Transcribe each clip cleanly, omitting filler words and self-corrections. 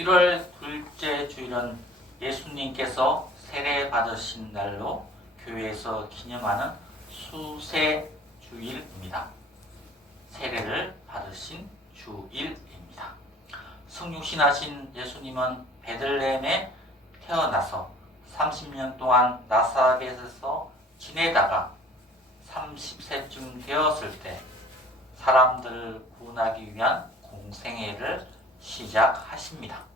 1월 둘째 주일은 예수님께서 세례 받으신 날로 교회에서 기념하는 수세주일입니다. 세례를 받으신 주일입니다. 성육신하신 예수님은 베들레헴에 태어나서 30년 동안 나사렛에서 지내다가 30세쯤 되었을 때 사람들을 구원하기 위한 공생애를 시작하십니다.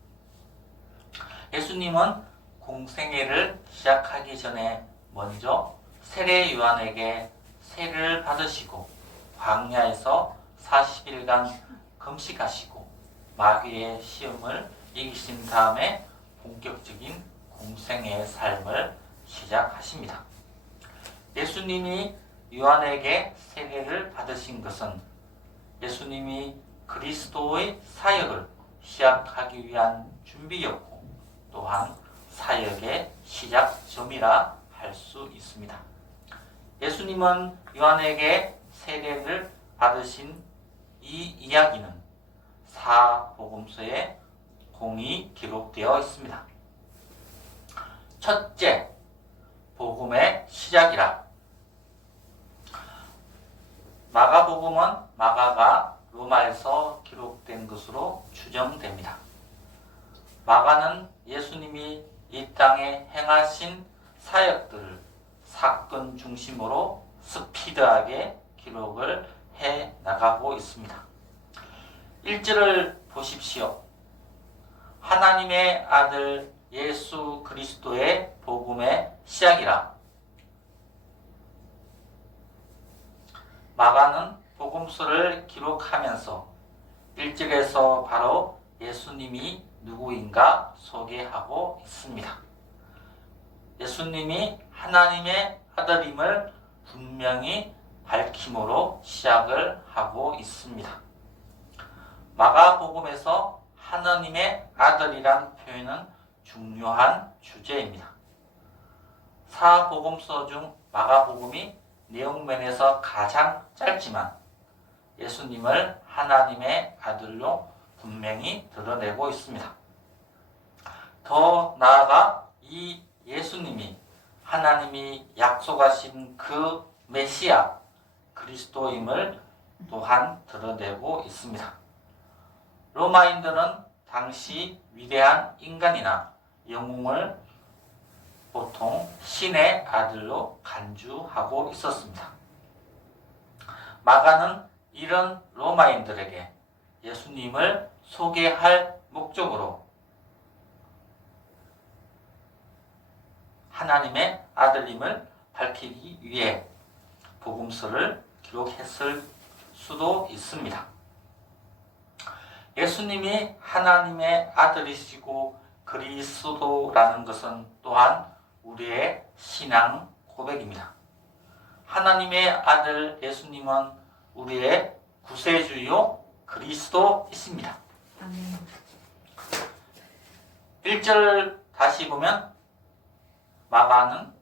예수님은 공생애를 시작하기 전에 먼저 세례 요한에게 세례를 받으시고 광야에서 40일간 금식하시고 마귀의 시험을 이기신 다음에 본격적인 공생애의 삶을 시작하십니다. 예수님이 요한에게 세례를 받으신 것은 예수님이 그리스도의 사역을 시작하기 위한 준비였고 또한 사역의 시작점이라 할 수 있습니다. 예수님은 요한에게 세례를 받으신 이 이야기는 사복음서에 공히 기록되어 있습니다. 첫째, 복음의 시작이라. 마가복음은 마가가 로마에서 기록된 것으로 추정됩니다. 마가는 예수님이 이 땅에 행하신 사역들을 사건 중심으로 스피드하게 기록을 해 나가고 있습니다. 1절을 보십시오. 하나님의 아들 예수 그리스도의 복음의 시작이라. 마가는 복음서를 기록하면서 1절에서 바로 예수님이 누구인가 소개하고 있습니다. 예수님이 하나님의 아들임을 분명히 밝힘으로 시작을 하고 있습니다. 마가복음에서 하나님의 아들이란 표현은 중요한 주제입니다. 사복음서 중 마가복음이 내용면에서 가장 짧지만 예수님을 하나님의 아들로 분명히 드러내고 있습니다. 더 나아가 이 예수님이 하나님이 약속하신 그 메시아 그리스도임을 또한 드러내고 있습니다. 로마인들은 당시 위대한 인간이나 영웅을 보통 신의 아들로 간주하고 있었습니다. 마가는 이런 로마인들에게 예수님을 소개할 목적으로 하나님의 아들임을 밝히기 위해 복음서를 기록했을 수도 있습니다. 예수님이 하나님의 아들이시고 그리스도라는 것은 또한 우리의 신앙 고백입니다. 하나님의 아들 예수님은 우리의 구세주요 그리스도이십니다. 1절 다시 보면 마가는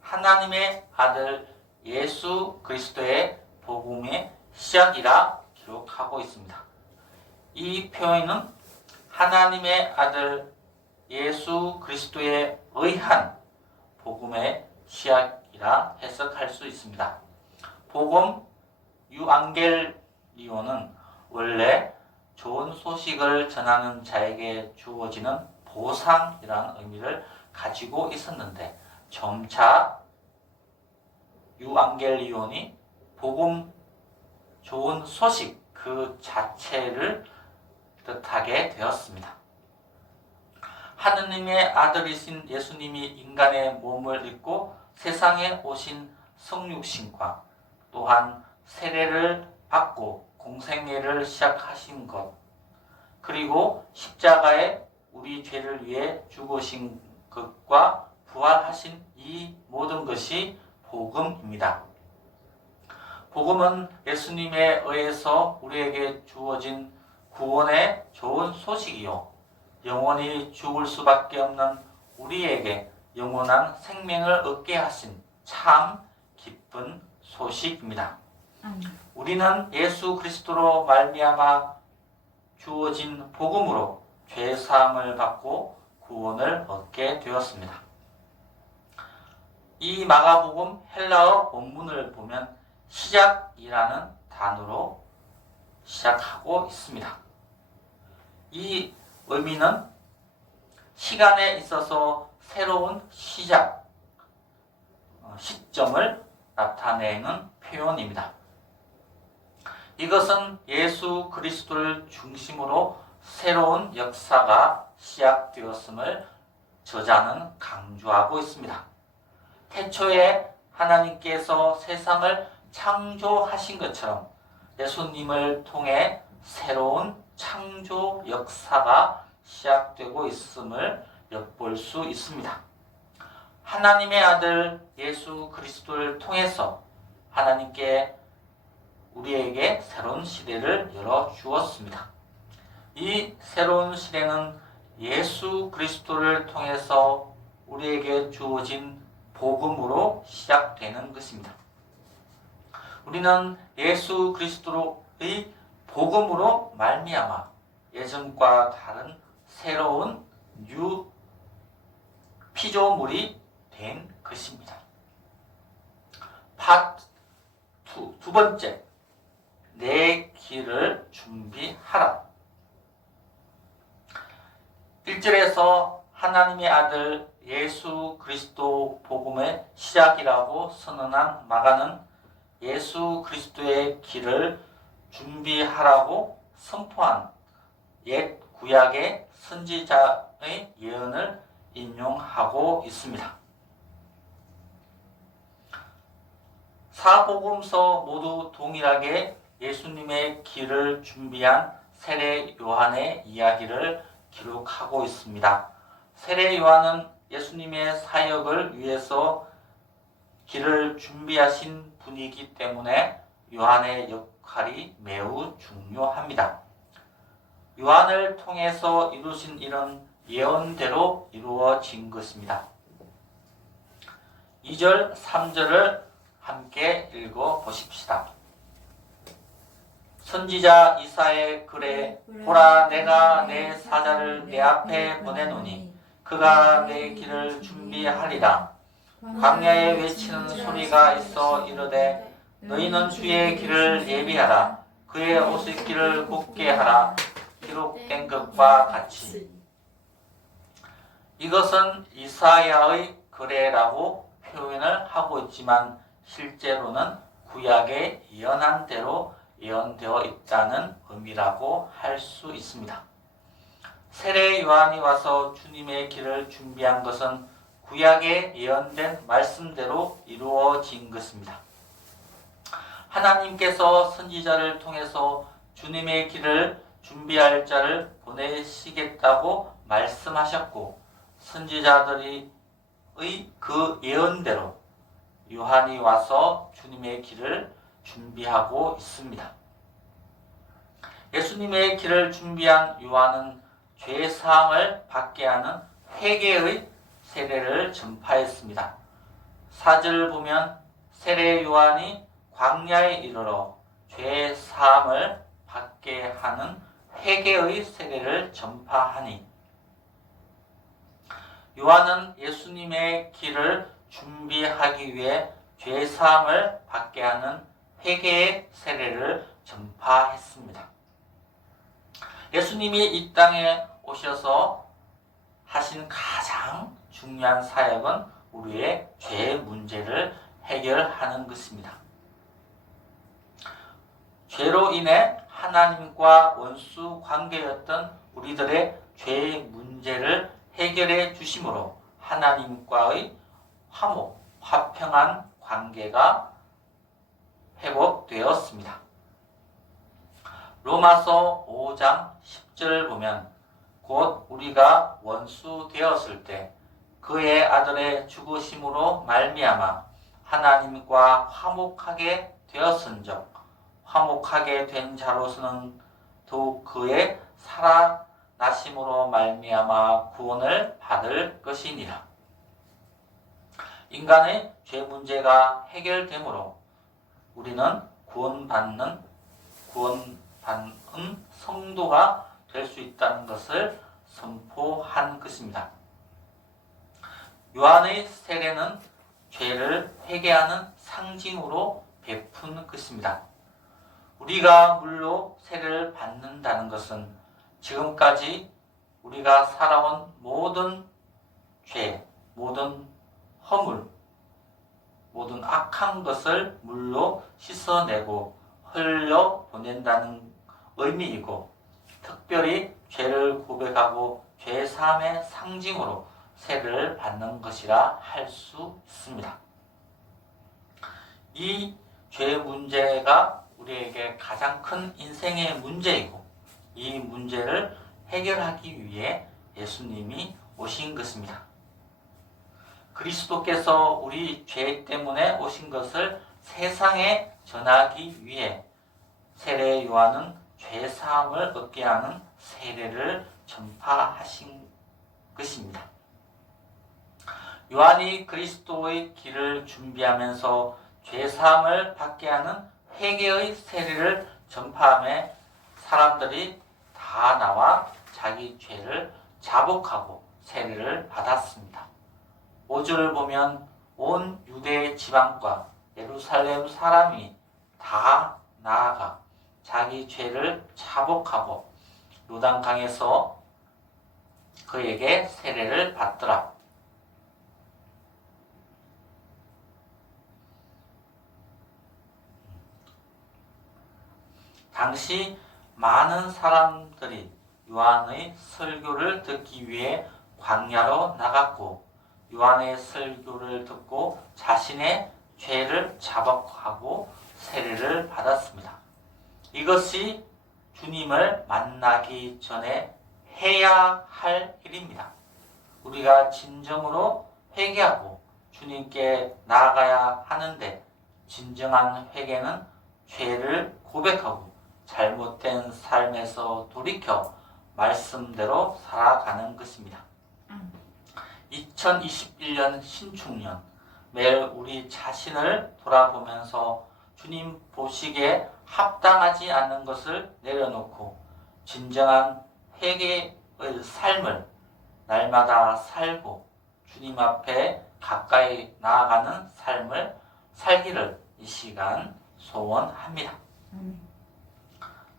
하나님의 아들 예수 그리스도의 복음의 시작이라 기록하고 있습니다. 이 표현은 하나님의 아들 예수 그리스도에 의한 복음의 시작이라 해석할 수 있습니다. 복음 유앙겔리오는 원래 좋은 소식을 전하는 자에게 주어지는 보상이라는 의미를 가지고 있었는데 점차 유앙겔리온이 복음 좋은 소식 그 자체를 뜻하게 되었습니다. 하느님의 아들이신 예수님이 인간의 몸을 입고 세상에 오신 성육신과 또한 세례를 받고 공생애를 시작하신 것 그리고 십자가에 우리 죄를 위해 죽으신 것과 부활하신 이 모든 것이 복음입니다. 복음은 예수님에 의해서 우리에게 주어진 구원의 좋은 소식이요 영원히 죽을 수밖에 없는 우리에게 영원한 생명을 얻게 하신 참 기쁜 소식입니다. 우리는 예수 그리스도로 말미암아 주어진 복음으로 죄 사함을 받고 구원을 얻게 되었습니다. 이 마가복음 헬라어 본문을 보면 시작이라는 단어로 시작하고 있습니다. 이 의미는 시간에 있어서 새로운 시작, 시점을 나타내는 표현입니다. 이것은 예수 그리스도를 중심으로 새로운 역사가 시작되었음을 저자는 강조하고 있습니다. 태초에 하나님께서 세상을 창조하신 것처럼 예수님을 통해 새로운 창조 역사가 시작되고 있음을 엿볼 수 있습니다. 하나님의 아들 예수 그리스도를 통해서 하나님께 우리에게 새로운 시대를 열어주었습니다. 이 새로운 시대는 예수 그리스도를 통해서 우리에게 주어진 복음으로 시작되는 것입니다. 우리는 예수 그리스도의 복음으로 말미암아 예전과 다른 새로운 피조물이 된 것입니다. 파트 2, 두 번째, 내 길을 준비하라. 1절에서 하나님의 아들 예수 그리스도 복음의 시작이라고 선언한 마가는 예수 그리스도의 길을 준비하라고 선포한 옛 구약의 선지자의 예언을 인용하고 있습니다. 사복음서 모두 동일하게 예수님의 길을 준비한 세례 요한의 이야기를 기록하고 있습니다. 세례 요한은 예수님의 사역을 위해서 길을 준비하신 분이기 때문에 요한의 역할이 매우 중요합니다. 요한을 통해서 이루신 일은 예언대로 이루어진 것입니다. 2절, 3절을 함께 읽어 보십시다. 선지자 이사의 글에 보라 내가 내 사자를 내 앞에 보내노니 그가 내 길을 준비하리라. 광야에 외치는 소리가 있어 이르되 너희는 주의 길을 예비하라. 그의 오실길을 굳게 하라. 기록된 것과 같이. 이것은 이사야의 글에라고 표현을 하고 있지만 실제로는 구약에 예언한 대로 예언되어 있다는 의미라고 할 수 있습니다. 세례 요한이 와서 주님의 길을 준비한 것은 구약에 예언된 말씀대로 이루어진 것입니다. 하나님께서 선지자를 통해서 주님의 길을 준비할 자를 보내시겠다고 말씀하셨고 선지자들의 그 예언대로 요한이 와서 주님의 길을 준비하고 있습니다. 예수님의 길을 준비한 요한은 죄 사함을 받게 하는 회개의 세례를 전파했습니다. 4절을 보면 세례 요한이 광야에 이르러 죄 사함을 받게 하는 회개의 세례를 전파하니 요한은 예수님의 길을 준비하기 위해 죄 사함을 받게 하는 회개의 세례를 전파했습니다. 예수님이 이 땅에 오셔서 하신 가장 중요한 사역은 우리의 죄 문제를 해결하는 것입니다. 죄로 인해 하나님과 원수 관계였던 우리들의 죄의 문제를 해결해 주심으로 하나님과의 화목, 화평한 관계가 회복되었습니다. 로마서 5장 10절 보면 곧 우리가 원수 되었을 때 그의 아들의 죽으심으로 말미암아 하나님과 화목하게 되었은즉 화목하게 된 자로서는 더욱 그의 살아나심으로 말미암아 구원을 받을 것이니라. 인간의 죄 문제가 해결되므로 우리는 구원받는 성도가 될 수 있다는 것을 선포한 것입니다. 요한의 세례는 죄를 회개하는 상징으로 베푼 것입니다. 우리가 물로 세례를 받는다는 것은 지금까지 우리가 살아온 모든 죄, 모든 허물, 모든 악한 것을 물로 씻어내고 흘려보낸다는 의미이고, 특별히 죄를 고백하고 죄 사함의 상징으로 세례를 받는 것이라 할 수 있습니다. 이 죄 문제가 우리에게 가장 큰 인생의 문제이고, 이 문제를 해결하기 위해 예수님이 오신 것입니다. 그리스도께서 우리 죄 때문에 오신 것을 세상에 전하기 위해 세례 요한은 죄 사함을 얻게 하는 세례를 전파하신 것입니다. 요한이 그리스도의 길을 준비하면서 죄 사함을 받게 하는 회개의 세례를 전파함에 사람들이 다 나와 자기 죄를 자복하고 세례를 받았습니다. 5절을 보면 온 유대 지방과 예루살렘 사람이 다 나아가 자기 죄를 자복하고 요단강에서 그에게 세례를 받더라. 당시 많은 사람들이 요한의 설교를 듣기 위해 광야로 나갔고, 요한의 설교를 듣고 자신의 죄를 자복하고 세례를 받았습니다. 이것이 주님을 만나기 전에 해야 할 일입니다. 우리가 진정으로 회개하고 주님께 나아가야 하는데, 진정한 회개는 죄를 고백하고 잘못된 삶에서 돌이켜 말씀대로 살아가는 것입니다. 2021년 신축년, 매일 우리 자신을 돌아보면서 주님 보시기에 합당하지 않는 것을 내려놓고 진정한 회개의 삶을 날마다 살고 주님 앞에 가까이 나아가는 삶을 살기를 이 시간 소원합니다.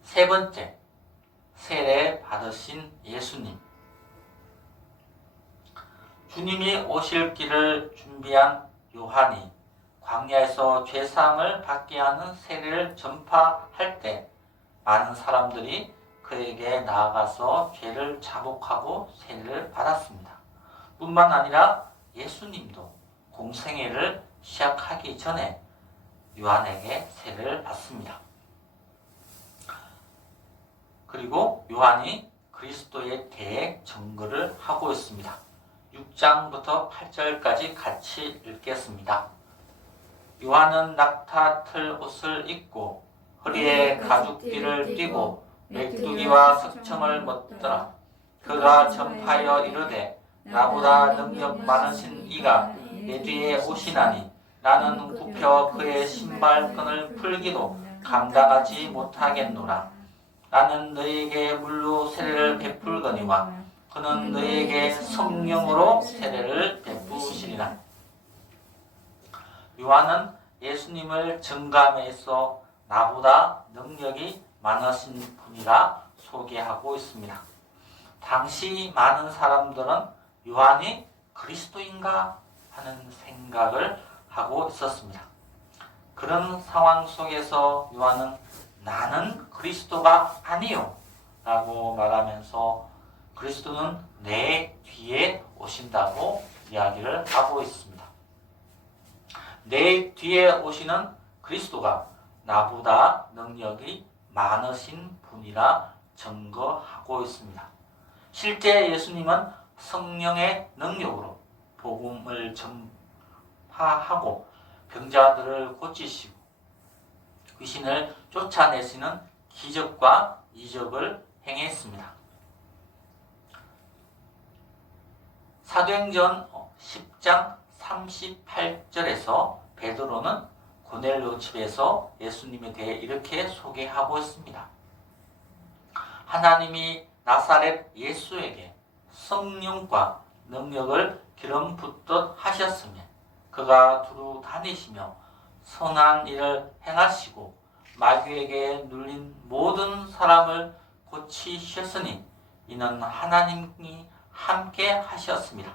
세 번째, 세례 받으신 예수님. 주님이 오실 길을 준비한 요한이 광야에서 죄사함을 받게 하는 세례를 전파할 때 많은 사람들이 그에게 나아가서 죄를 자복하고 세례를 받았습니다. 뿐만 아니라 예수님도 공생애를 시작하기 전에 요한에게 세례를 받습니다. 그리고 요한이 그리스도에 대해 증거를 하고 있습니다. 6장부터 8절까지 같이 읽겠습니다. 요한은 낙타틀 옷을 입고 허리에 가죽띠를 띠고 메뚜기와 석청을 먹더라. 그가 전파하여 이르되 나보다 능력 많으신 이가 내 뒤에 오시나니 나는 굽혀 그의 신발끈을 풀기도 감당하지 못하겠노라. 나는 너희에게 물로 세례를 베풀거니와 그는 너희에게 성령으로 세례를 베푸시리라. 요한은 예수님을 증거함에 있어 나보다 능력이 많으신 분이라 소개하고 있습니다. 당시 많은 사람들은 요한이 그리스도인가 하는 생각을 하고 있었습니다. 그런 상황 속에서 요한은 나는 그리스도가 아니요 라고 말하면서 그리스도는 내 뒤에 오신다고 이야기를 하고 있습니다. 내 뒤에 오시는 그리스도가 나보다 능력이 많으신 분이라 증거하고 있습니다. 실제 예수님은 성령의 능력으로 복음을 전파하고 병자들을 고치시고 귀신을 쫓아내시는 기적과 이적을 행했습니다. 사도행전 10장 38절에서 베드로는 고넬료 집에서 예수님에 대해 이렇게 소개하고 있습니다. 하나님이 나사렛 예수에게 성령과 능력을 기름 붓듯 하셨으며 그가 두루 다니시며 선한 일을 행하시고 마귀에게 눌린 모든 사람을 고치셨으니 이는 하나님이 함께 하셨습니다.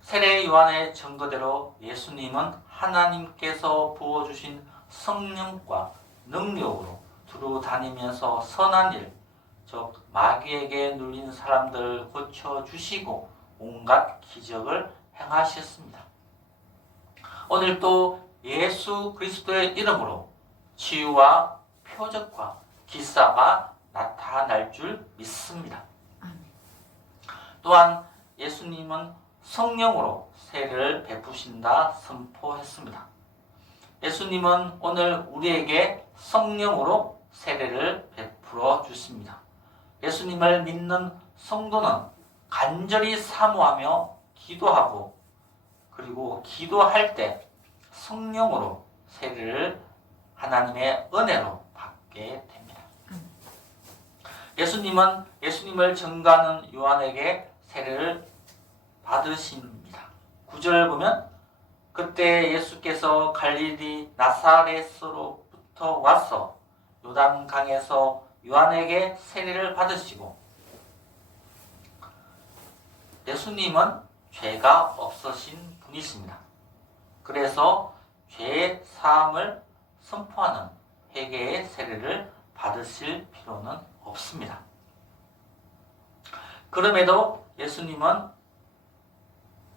세례 요한의 증거대로 예수님은 하나님께서 부어주신 성령과 능력으로 두루 다니면서 선한 일, 즉 마귀에게 눌린 사람들을 고쳐주시고 온갖 기적을 행하셨습니다. 오늘 또 예수 그리스도의 이름으로 치유와 표적과 기사가 나타날 줄 믿습니다. 또한 예수님은 성령으로 세례를 베푸신다 선포했습니다. 예수님은 오늘 우리에게 성령으로 세례를 베풀어 주십니다. 예수님을 믿는 성도는 간절히 사모하며 기도하고 그리고 기도할 때 성령으로 세례를 하나님의 은혜로 받게 됩니다. 예수님은 예수님을 증거하는 요한에게 세례를 받으십니다. 9절 보면 그때 예수께서 갈릴리 나사렛으로부터 와서 요단강에서 요한에게 세례를 받으시고 예수님은 죄가 없으신 분이십니다. 그래서 죄의 사함을 선포하는 회개의 세례를 받으실 필요는 없습니다. 그럼에도 예수님은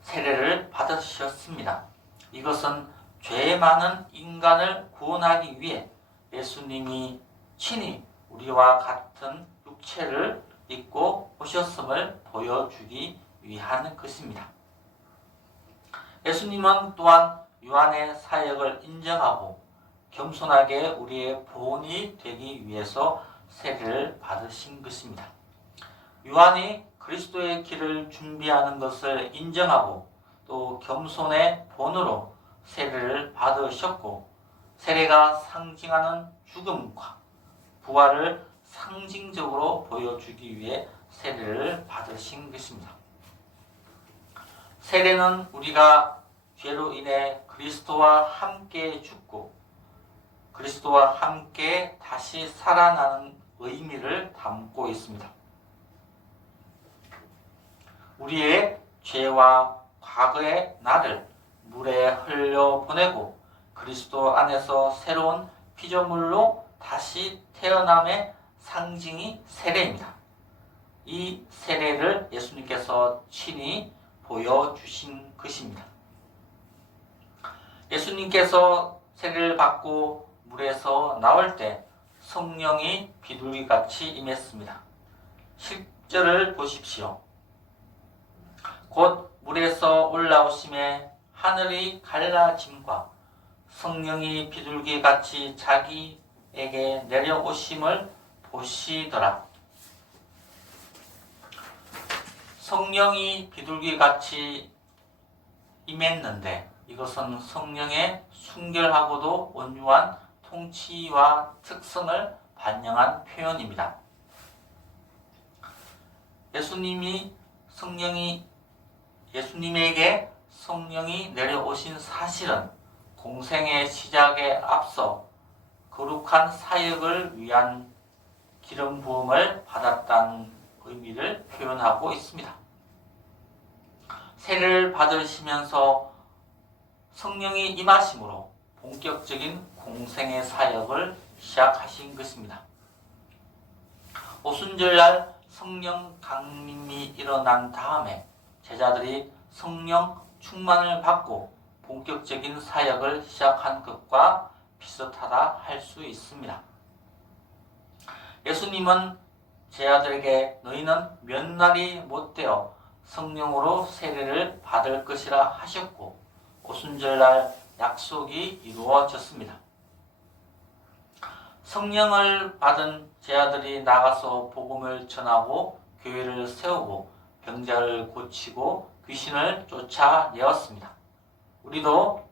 세례를 받으셨습니다. 이것은 죄 많은 인간을 구원하기 위해 예수님이 친히 우리와 같은 육체를 입고 오셨음을 보여주기 위한 것입니다. 예수님은 또한 요한의 사역을 인정하고 겸손하게 우리의 보온이 되기 위해서 세례를 받으신 것입니다. 요한이 그리스도의 길을 준비하는 것을 인정하고 또 겸손의 본으로 세례를 받으셨고 세례가 상징하는 죽음과 부활을 상징적으로 보여주기 위해 세례를 받으신 것입니다. 세례는 우리가 죄로 인해 그리스도와 함께 죽고 그리스도와 함께 다시 살아나는 의미를 담고 있습니다. 우리의 죄와 과거의 나를 물에 흘려보내고 그리스도 안에서 새로운 피조물로 다시 태어남의 상징이 세례입니다. 이 세례를 예수님께서 친히 보여주신 것입니다. 예수님께서 세례를 받고 물에서 나올 때 성령이 비둘기같이 임했습니다. 10절을 보십시오. 곧 물에서 올라오심에 하늘이 갈라짐과 성령이 비둘기같이 자기에게 내려오심을 보시더라. 성령이 비둘기같이 임했는데 이것은 성령의 순결하고도 온유한 통치와 특성을 반영한 표현입니다. 예수님에게 성령이 내려오신 사실은 공생의 시작에 앞서 거룩한 사역을 위한 기름 부음을 받았다는 의미를 표현하고 있습니다. 세례를 받으시면서 성령이 임하심으로 본격적인 공생의 사역을 시작하신 것입니다. 오순절날 성령 강림이 일어난 다음에 제자들이 성령 충만을 받고 본격적인 사역을 시작한 것과 비슷하다 할 수 있습니다. 예수님은 제자들에게 너희는 몇 날이 못되어 성령으로 세례를 받을 것이라 하셨고 오순절날 약속이 이루어졌습니다. 성령을 받은 제자들이 나가서 복음을 전하고 교회를 세우고 병자를 고치고 귀신을 쫓아내었습니다. 우리도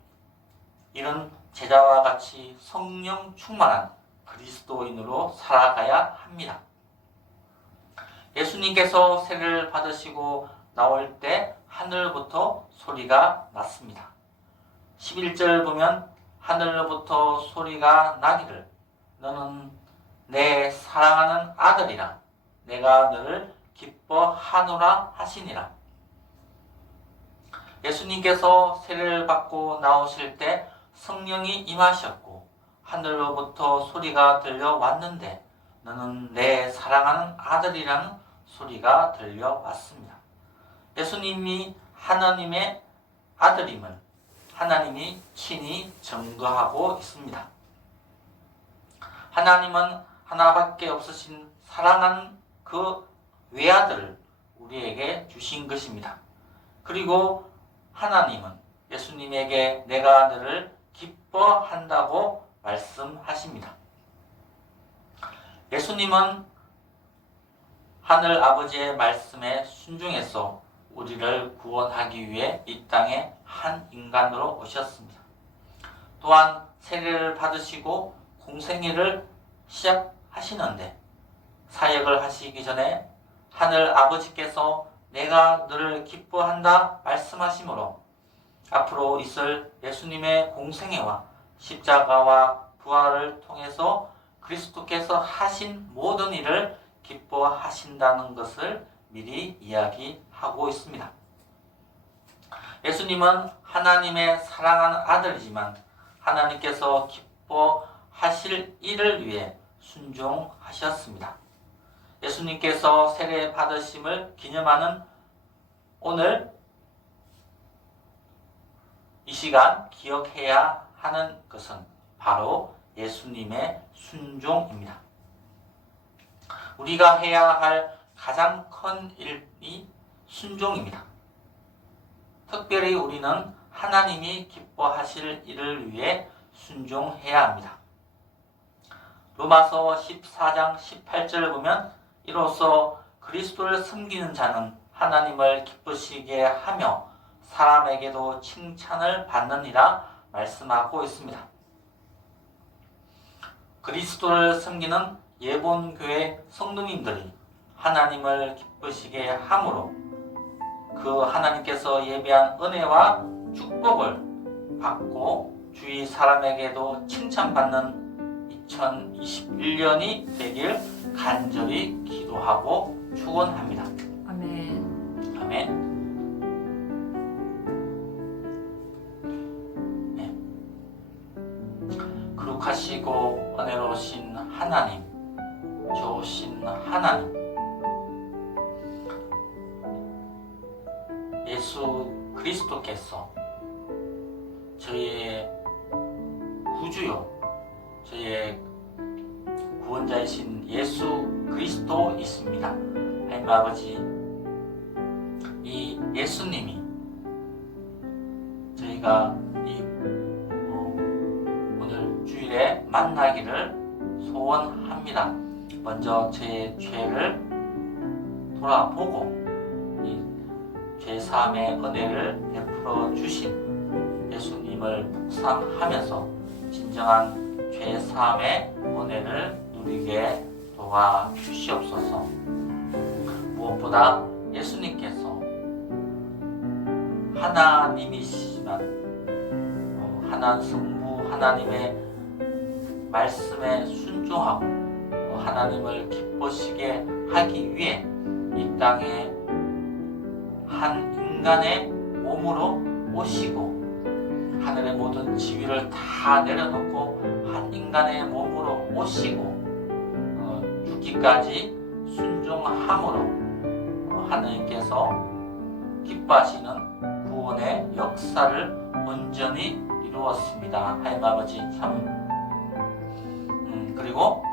이런 제자와 같이 성령 충만한 그리스도인으로 살아가야 합니다. 예수님께서 세례를 받으시고 나올 때 하늘로부터 소리가 났습니다. 11절 보면 하늘로부터 소리가 나기를 너는 내 사랑하는 아들이라 내가 너를 기뻐하노라 하시니라. 예수님께서 세례를 받고 나오실 때 성령이 임하셨고 하늘로부터 소리가 들려왔는데 너는 내 사랑하는 아들이라는 소리가 들려왔습니다. 예수님이 하나님의 아들임을 하나님이 친히 증거하고 있습니다. 하나님은 하나밖에 없으신 사랑하는 그 외아들을 우리에게 주신 것입니다. 그리고 하나님은 예수님에게 내가 너를 기뻐한다고 말씀하십니다. 예수님은 하늘 아버지의 말씀에 순종해서 우리를 구원하기 위해 이 땅에 한 인간으로 오셨습니다. 또한 세례를 받으시고 공생애를 시작하시는데 사역을 하시기 전에 하늘 아버지께서 내가 너를 기뻐한다 말씀하시므로 앞으로 있을 예수님의 공생애와 십자가와 부활을 통해서 그리스도께서 하신 모든 일을 기뻐하신다는 것을 미리 이야기하고 있습니다. 예수님은 하나님의 사랑하는 아들이지만 하나님께서 기뻐하실 일을 위해 순종하셨습니다. 예수님께서 세례 받으심을 기념하는 오늘 이 시간 기억해야 하는 것은 바로 예수님의 순종입니다. 우리가 해야 할 가장 큰 일이 순종입니다. 특별히 우리는 하나님이 기뻐하실 일을 위해 순종해야 합니다. 로마서 14장 18절을 보면 이로써 그리스도를 섬기는 자는 하나님을 기쁘시게 하며 사람에게도 칭찬을 받느니라 말씀하고 있습니다. 그리스도를 섬기는 예본교회 성도님들이 하나님을 기쁘시게 함으로 그 하나님께서 예비한 은혜와 축복을 받고 주위 사람에게도 칭찬받는 2021년이 되길 간절히 기도하고 축원합니다. 아멘. 아멘. 네. 거룩하시고 은혜로우신 하나님, 좋으신 하나님, 예수 그리스도께서 저희의 구주요, 저희의 구원자이신 예수 그리스도이십니다. 하나님 아버지, 이 예수님이 저희가 오늘 주일에 만나기를 소원합니다. 먼저 제 죄를 돌아보고 이 죄사함의 은혜를 베풀어 주신 예수님을 묵상하면서 진정한 죄사함의 은혜를 누리게 도와주시옵소서. 무엇보다 예수님께서 하나님이시지만 하나님 성부 하나님의 말씀에 순종하고 하나님을 기쁘시게 하기 위해 이 땅에 한 인간의 몸으로 오시고 하늘의 모든 지위를 다 내려놓고 한 인간의 몸으로 오시고 죽기까지 순종함으로 하나님께서 기뻐하시는 구원의 역사를 온전히 이루었습니다. 하나님 아버지 참 그리고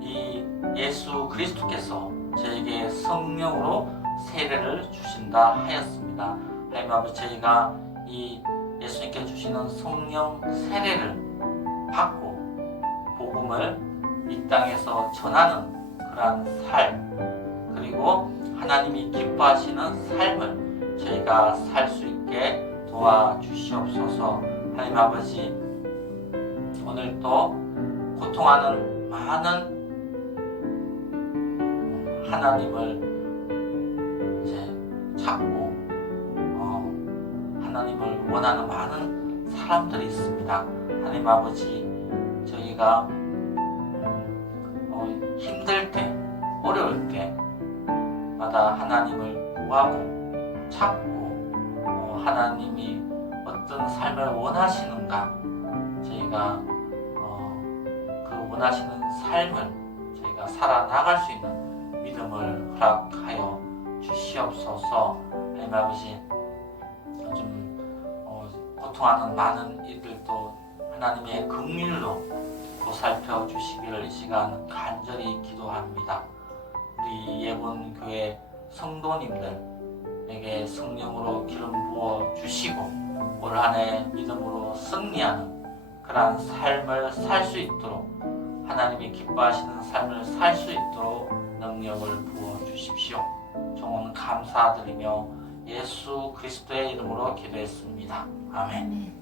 이 예수 그리스도께서 저에게 성령으로 세례를 주신다 하였습니다. 하나님 아버지 저희가 이 예수님께 주시는 성령 세례를 받고 복음을 이 땅에서 전하는 그러한 삶 그리고 하나님이 기뻐하시는 삶을 저희가 살 수 있게 도와주시옵소서. 하나님 아버지 오늘 또 고통하는 많은 하나님을 찾고 하나님을 원하는 많은 사람들이 있습니다. 하나님 아버지, 저희가 힘들 때, 어려울 때마다 하나님을 구하고 찾고 하나님이 어떤 삶을 원하시는가, 저희가 그 원하시는 삶을 저희가 살아나갈 수 있는 믿음을 허락하여 주시옵소서. 하나님 아버지, 요즘 고통하는 많은 이들도 하나님의 긍휼로 보살펴 주시기를 이 시간 간절히 기도합니다. 우리 예본교회 성도님들에게 성령으로 기름 부어 주시고 올 한 해 믿음으로 승리하는 그러한 삶을 살 수 있도록, 하나님이 기뻐하시는 삶을 살 수 있도록 능력을 부어 주십시오. 종은 감사드리며 예수 그리스도의 이름으로 기도했습니다. 아멘.